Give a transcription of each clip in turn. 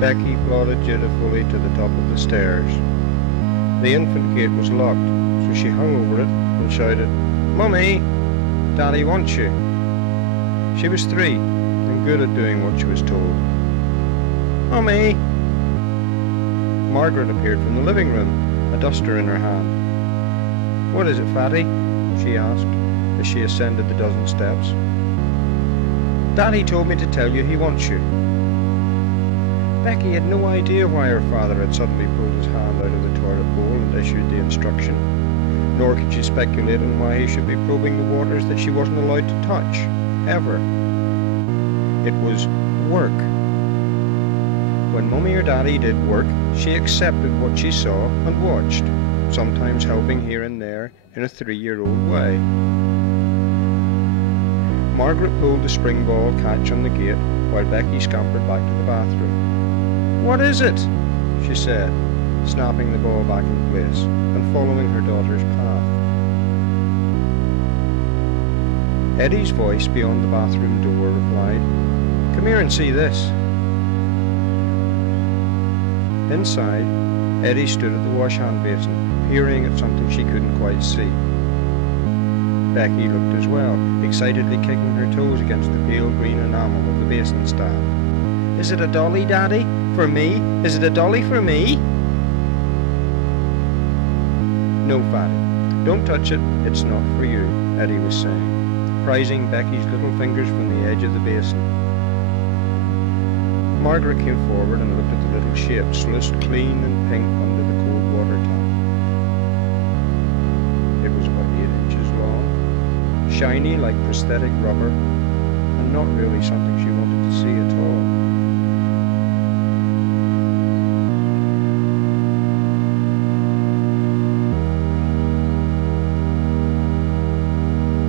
Becky plodded dutifully to the top of the stairs. The infant gate was locked, so she hung over it and shouted, "Mummy, Daddy wants you." She was 3 and good at doing what she was told. "Mummy!" Margaret appeared from the living room, a duster in her hand. "What is it, Fatty?" she asked as she ascended the dozen steps. "Daddy told me to tell you he wants you." Becky had no idea why her father had suddenly pulled his hand out of the toilet bowl and issued the instruction, nor could she speculate on why he should be probing the waters that she wasn't allowed to touch, ever. It was work. When Mummy or Daddy did work, she accepted what she saw and watched, sometimes helping here and there in a 3-year-old way. Margaret pulled the spring ball catch on the gate while Becky scampered back to the bathroom. "What is it?" she said, snapping the ball back in place and following her daughter's path. Eddie's voice beyond the bathroom door replied, "Come here and see this." Inside, Eddie stood at the wash hand basin, peering at something she couldn't quite see. Becky looked as well, excitedly kicking her toes against the pale green enamel of the basin stand. "Is it a dolly, Daddy? For me? Is it a dolly for me?" "No, Fatty, don't touch it, it's not for you," Eddie was saying, prizing Becky's little fingers from the edge of the basin. Margaret came forward and looked at the little shape sluiced clean and pink under the cold water tap. It was about 8 inches long, shiny like prosthetic rubber, and not really something she wanted to see at all.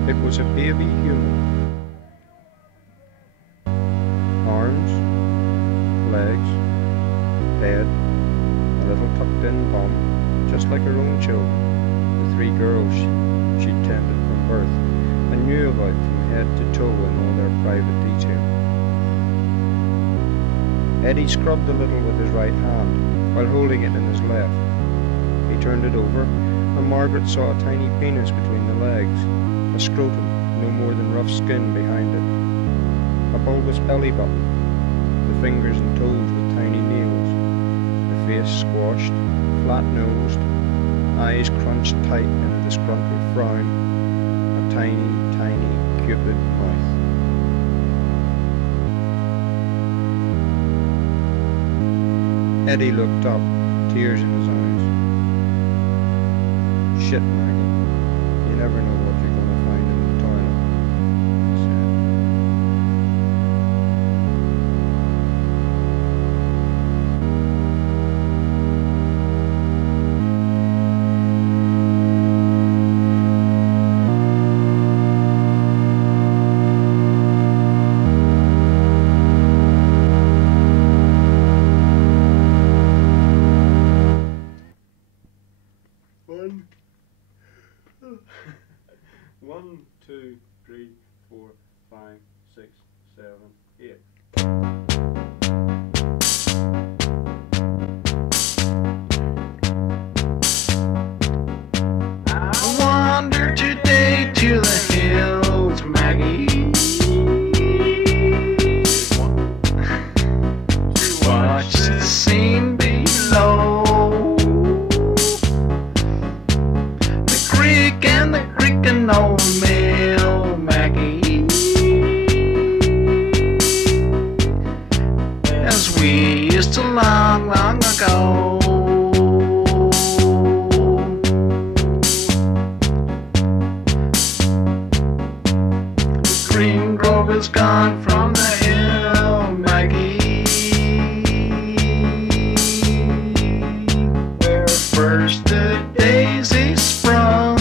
It was a baby human. Arms, legs, head, a little tucked-in bum, just like her own children, the 3 girls she'd tended from birth, and knew about from head to toe in all their private detail. Eddie scrubbed the little with his right hand, while holding it in his left. He turned it over, and Margaret saw a tiny penis between the legs, a scrotum no more than rough skin behind it, a bulbous belly button, the fingers and toes with tiny nails, the face squashed, flat-nosed, eyes crunched tight in a disgruntled frown, a tiny, tiny cupid mouth. Eddie looked up, tears in his eyes. "Shit, Maggie, you never know what you're going to find in the toilet," he said. One, 2, 3, 4, 5, 6, 7, 8. I wandered today to the hills, Maggie, to watch the scene below. The creek and the creaking old mill, Maggie, as we used to long, long ago. Green grove is gone from the hill, Maggie, where first the daisy sprung.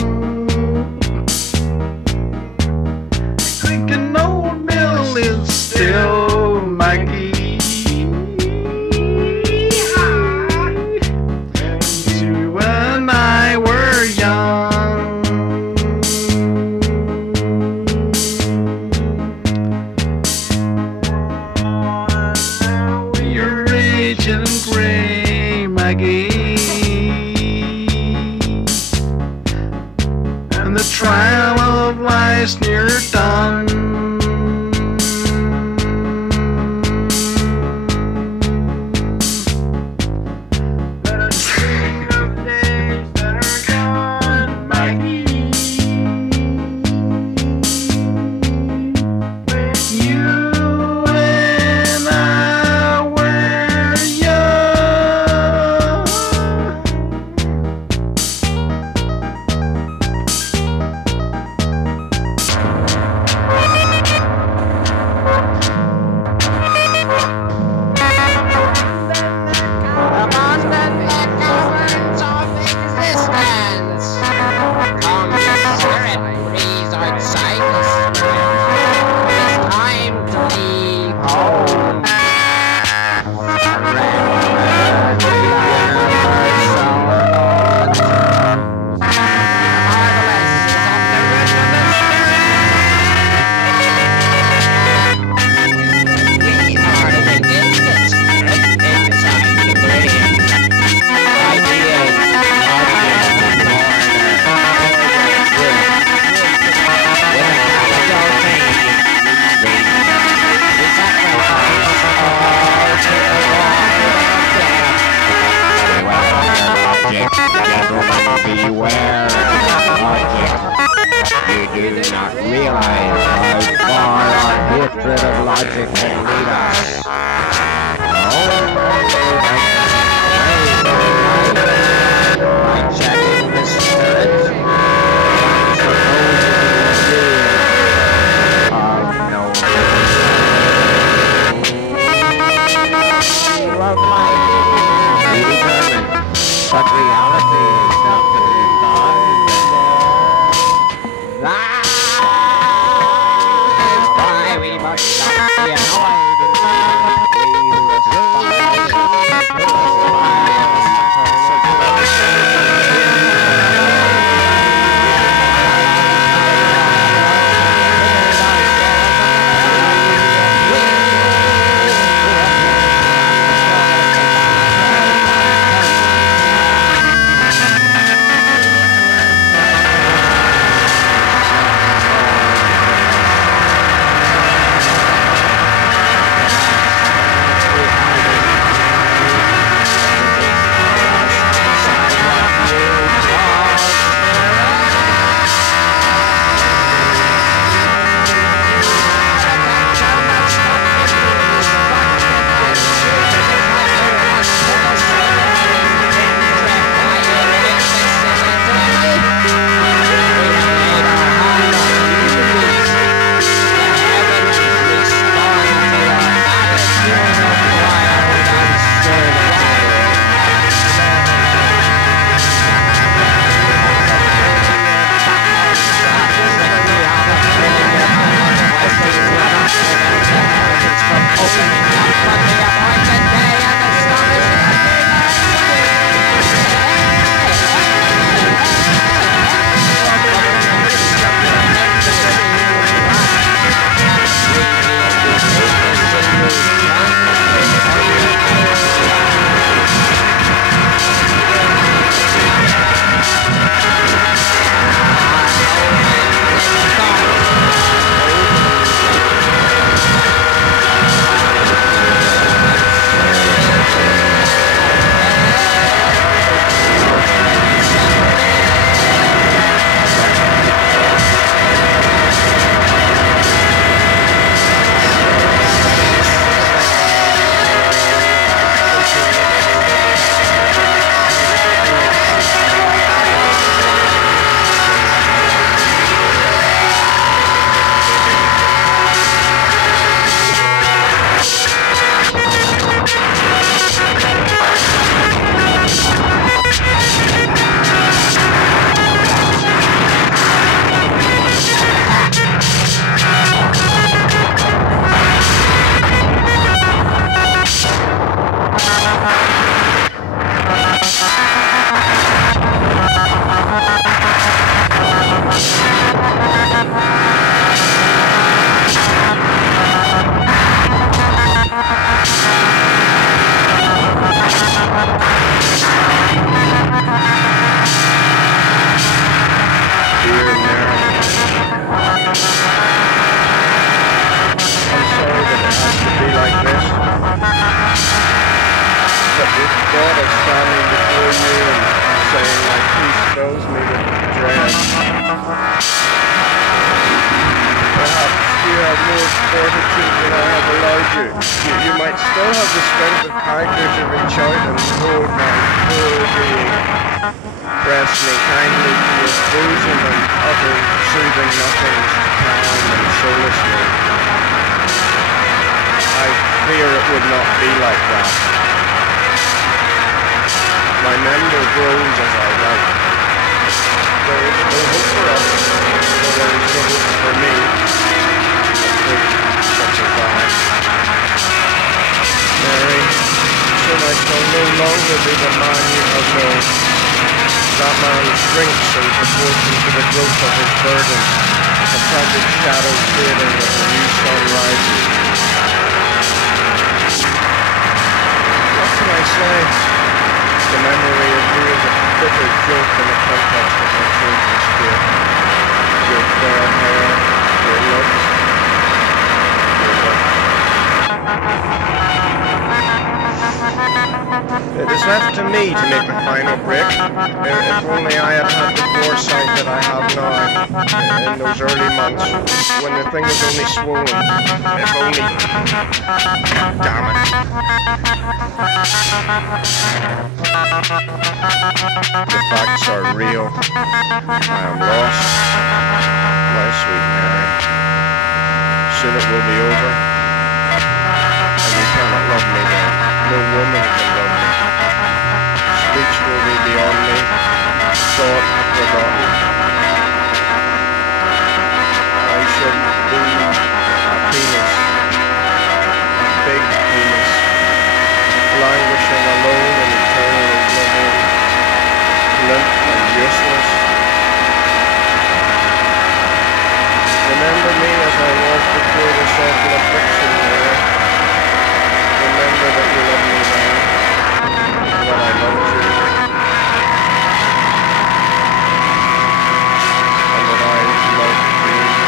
The creaking old mill is still, Maggie, and you and I were young. logic can lead us. By checking the spirit, but reality is not to be denied. That's why we must not be annoyed. We You might still have the strength of character to reach out and hold my whole being, press me kindly to your bosom and utter soothing nothings calm and soulishly. I fear it would not be like that. My member grows as I write. There is no hope for us, but there is no hope for me. Such as I. Mary, soon I shall no longer be the man you have known. That man shrinks in proportion to the growth of his burden, a tragic shadow fading as a new sun rises. What can I say? The memory of you is a bitter joke in the context of my children's spirit. Your fair hair, your looks, It is left to me to make the final break. If only I had had the foresight that I have now in those early months when the thing was only swollen. If only. Damn it. The facts are real. I am lost. My sweet Mary. Soon it will be over. And you cannot love me then. No woman can love me. Speech will be beyond me. Thought forgotten. I shall be a penis. A big penis. Languishing alone in eternal oblivion. Limp and useless. Remember me as I was before this awful affliction there. Remember that you loved me then, and that I loved you, and that I loved you. Love, David.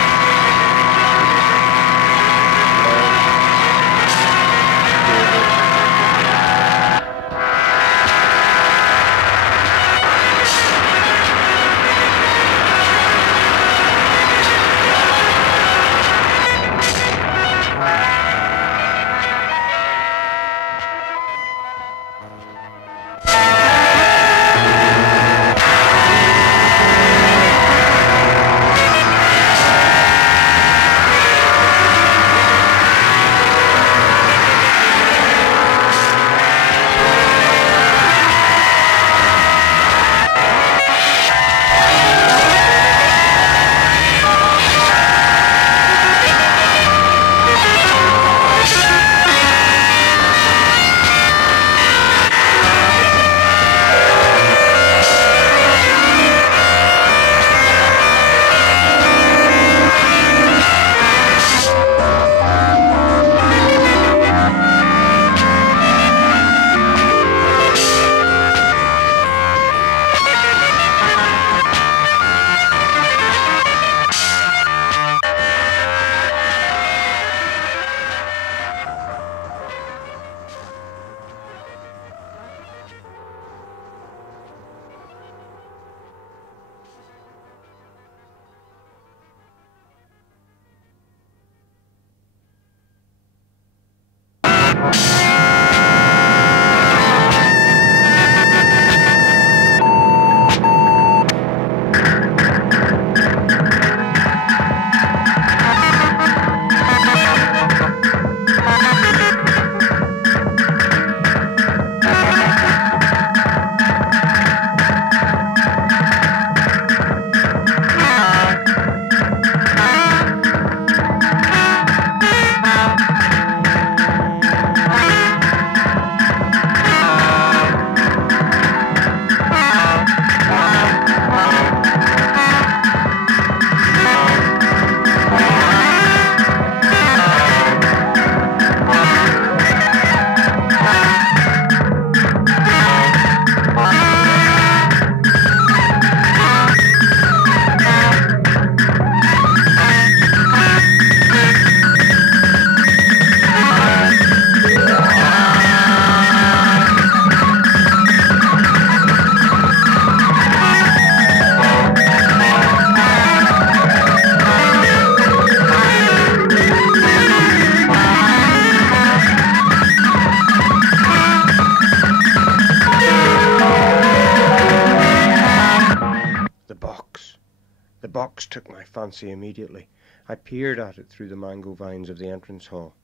The box took my fancy immediately. I peered at it through the mango vines of the entrance hall.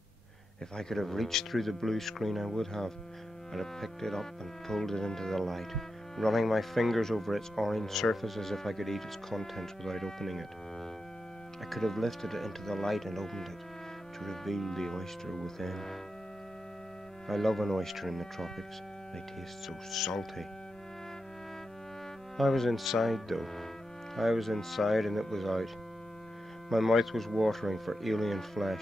If I could have reached through the blue screen, I would have. I'd have picked it up and pulled it into the light, running my fingers over its orange surface as if I could eat its contents without opening it. I could have lifted it into the light and opened it to reveal the oyster within. I love an oyster in the tropics. They taste so salty. I was inside, though. I was inside and it was out. My mouth was watering for alien flesh.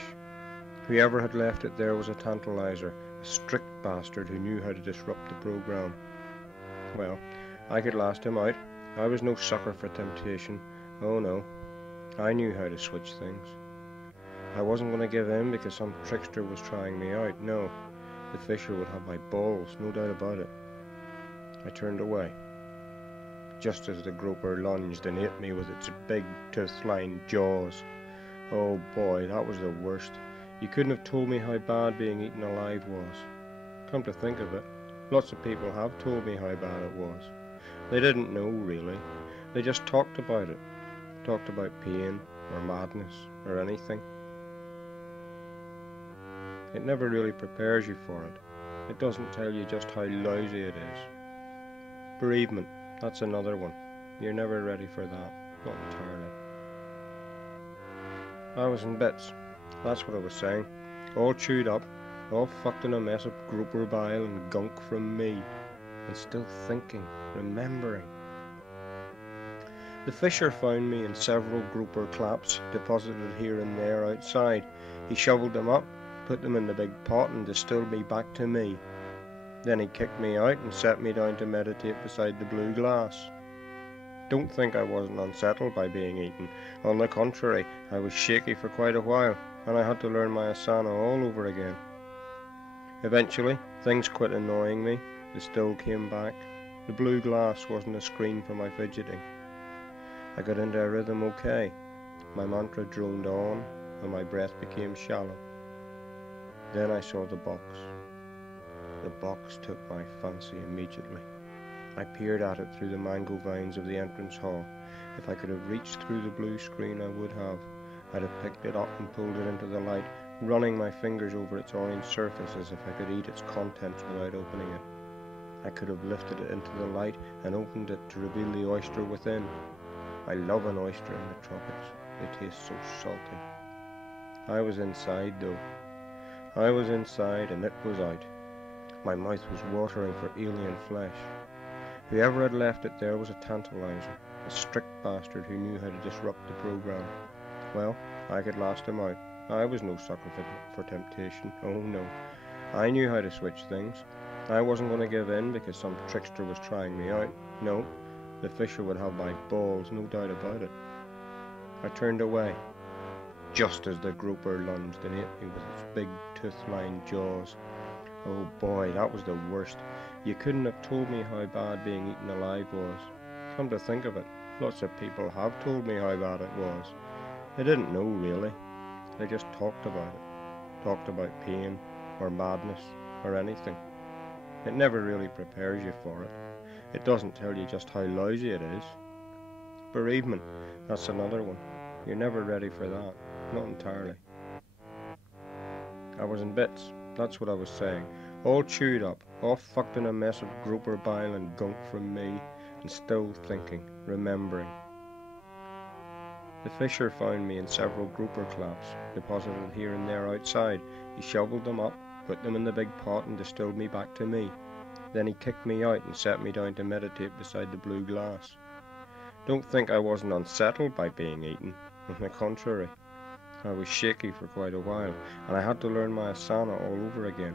Whoever had left it there was a tantalizer, a strict bastard who knew how to disrupt the program. Well, I could last him out. I was no sucker for temptation. Oh no. I knew how to switch things. I wasn't going to give in because some trickster was trying me out. No, the fisher would have my balls, no doubt about it. I turned away, just as the grouper lunged and ate me with its big tooth-lined jaws. Oh boy, that was the worst. You couldn't have told me how bad being eaten alive was. Come to think of it, lots of people have told me how bad it was. They didn't know, really. They just talked about it. Talked about pain, or madness, or anything. It never really prepares you for it. It doesn't tell you just how lousy it is. Bereavement, that's another one. You're never ready for that, not entirely. I was in bits, that's what I was saying. All chewed up, all fucked in a mess of grouper bile and gunk from me. And still thinking, remembering. The fisher found me in several grouper claps deposited here and there outside. He shoveled them up, put them in the big pot and distilled me back to me. Then he kicked me out and set me down to meditate beside the blue glass. Don't think I wasn't unsettled by being eaten. On the contrary, I was shaky for quite a while, and I had to learn my asana all over again. Eventually, things quit annoying me. The still came back. The blue glass wasn't a screen for my fidgeting. I got into a rhythm okay. My mantra droned on, and my breath became shallow. Then I saw the box. The box took my fancy immediately. I peered at it through the mango vines of the entrance hall. If I could have reached through the blue screen, I would have. I'd have picked it up and pulled it into the light, running my fingers over its orange surface as if I could eat its contents without opening it. I could have lifted it into the light and opened it to reveal the oyster within. I love an oyster in the tropics. They taste so salty. I was inside though. I was inside and it was out. My mouth was watering for alien flesh. Whoever had left it there was a tantalizer, a strict bastard who knew how to disrupt the program. Well, I could last him out. I was no sucker for temptation. Oh no. I knew how to switch things. I wasn't going to give in because some trickster was trying me out. No, the fisher would have my balls, no doubt about it. I turned away, just as the grouper lunged and ate me with its big tooth-lined jaws. Oh boy, that was the worst. You couldn't have told me how bad being eaten alive was. Come to think of it, lots of people have told me how bad it was. They didn't know, really. They just talked about it. Talked about pain, or madness, or anything. It never really prepares you for it. It doesn't tell you just how lousy it is. Bereavement, that's another one. You're never ready for that, not entirely. I was in bits, that's what I was saying. All chewed up, all fucked in a mess of grouper bile and gunk from me, and still thinking, remembering. The fisher found me in several grouper claps, deposited here and there outside. He shoveled them up, put them in the big pot and distilled me back to me. Then he kicked me out and set me down to meditate beside the blue glass. Don't think I wasn't unsettled by being eaten. On the contrary, I was shaky for quite a while, and I had to learn my asana all over again.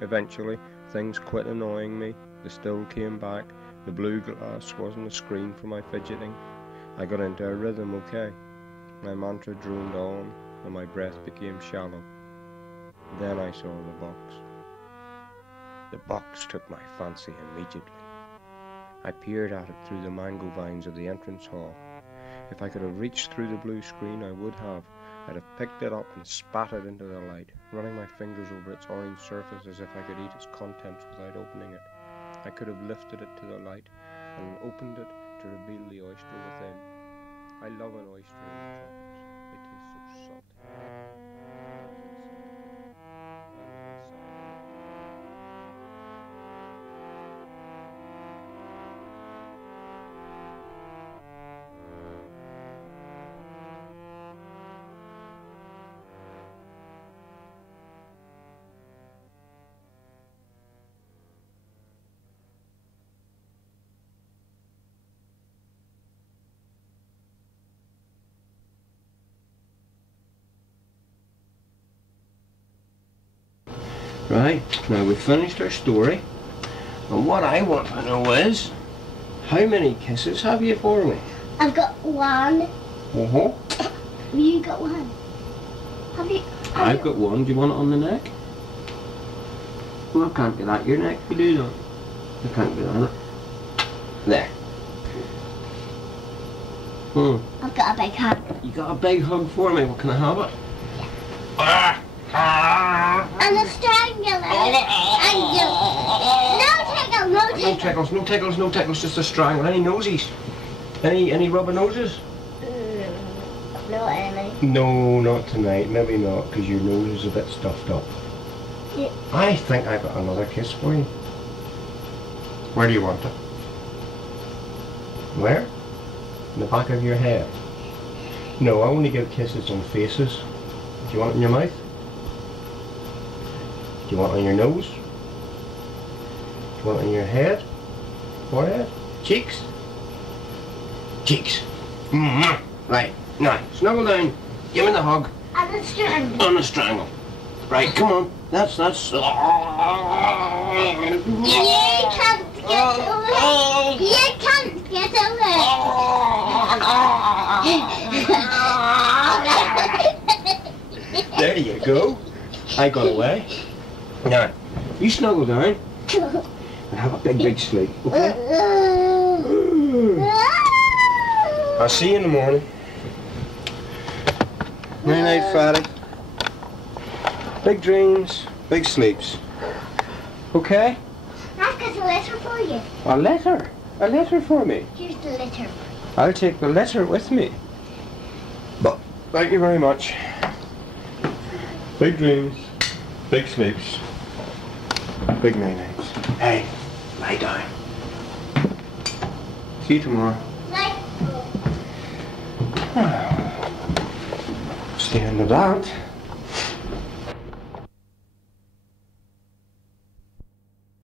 Eventually, things quit annoying me. The still came back. The blue glass wasn't a screen for my fidgeting. I got into a rhythm okay. My mantra droned on, and my breath became shallow. Then I saw the box. The box took my fancy immediately. I peered at it through the mango vines of the entrance hall. If I could have reached through the blue screen, I would have. I'd have picked it up and spat it into the light, running my fingers over its orange surface as if I could eat its contents without opening it. I could have lifted it to the light and opened it to reveal the oyster within. I love an oyster in the tropics. They taste so salty. Right, now we've finished our story, and what I want to know is, how many kisses have you for me? I've got one. Uh-huh. Have you got one? I've got one. Do you want it on the neck? Well, I can't get at your neck to do that. I can't get on it. There. I've got a big hug. You got a big hug for me. Well, can I have it? And a strangler. And you. No tickles, no tickles. No tickles, just a strangle. Any nosies? Any rubber noses? No, Emily. No, not tonight. Maybe not, because your nose is a bit stuffed up. Yeah. I think I've got another kiss for you. Where do you want it? Where? In the back of your head? No, I only give kisses on faces. Do you want it in your mouth? Do you want it on your nose? Do you want it on your head? Forehead? Cheeks? Cheeks. Right, now, snuggle down. Give me the hug. And a strangler. On a strangle. Right, come on. That's... You can't get away. You can't get away. There you go. I got away. Now, you snuggle down and have a big sleep, okay? I'll see you in the morning. Night night, Fatty. Big dreams, big sleeps. Okay? I've got a letter for you. A letter? A letter for me? Here's the letter. I'll take the letter with me. But thank you very much. Big dreams, big sleeps, big night nights. Hey, lie down. See you tomorrow. Night. It's the end of that.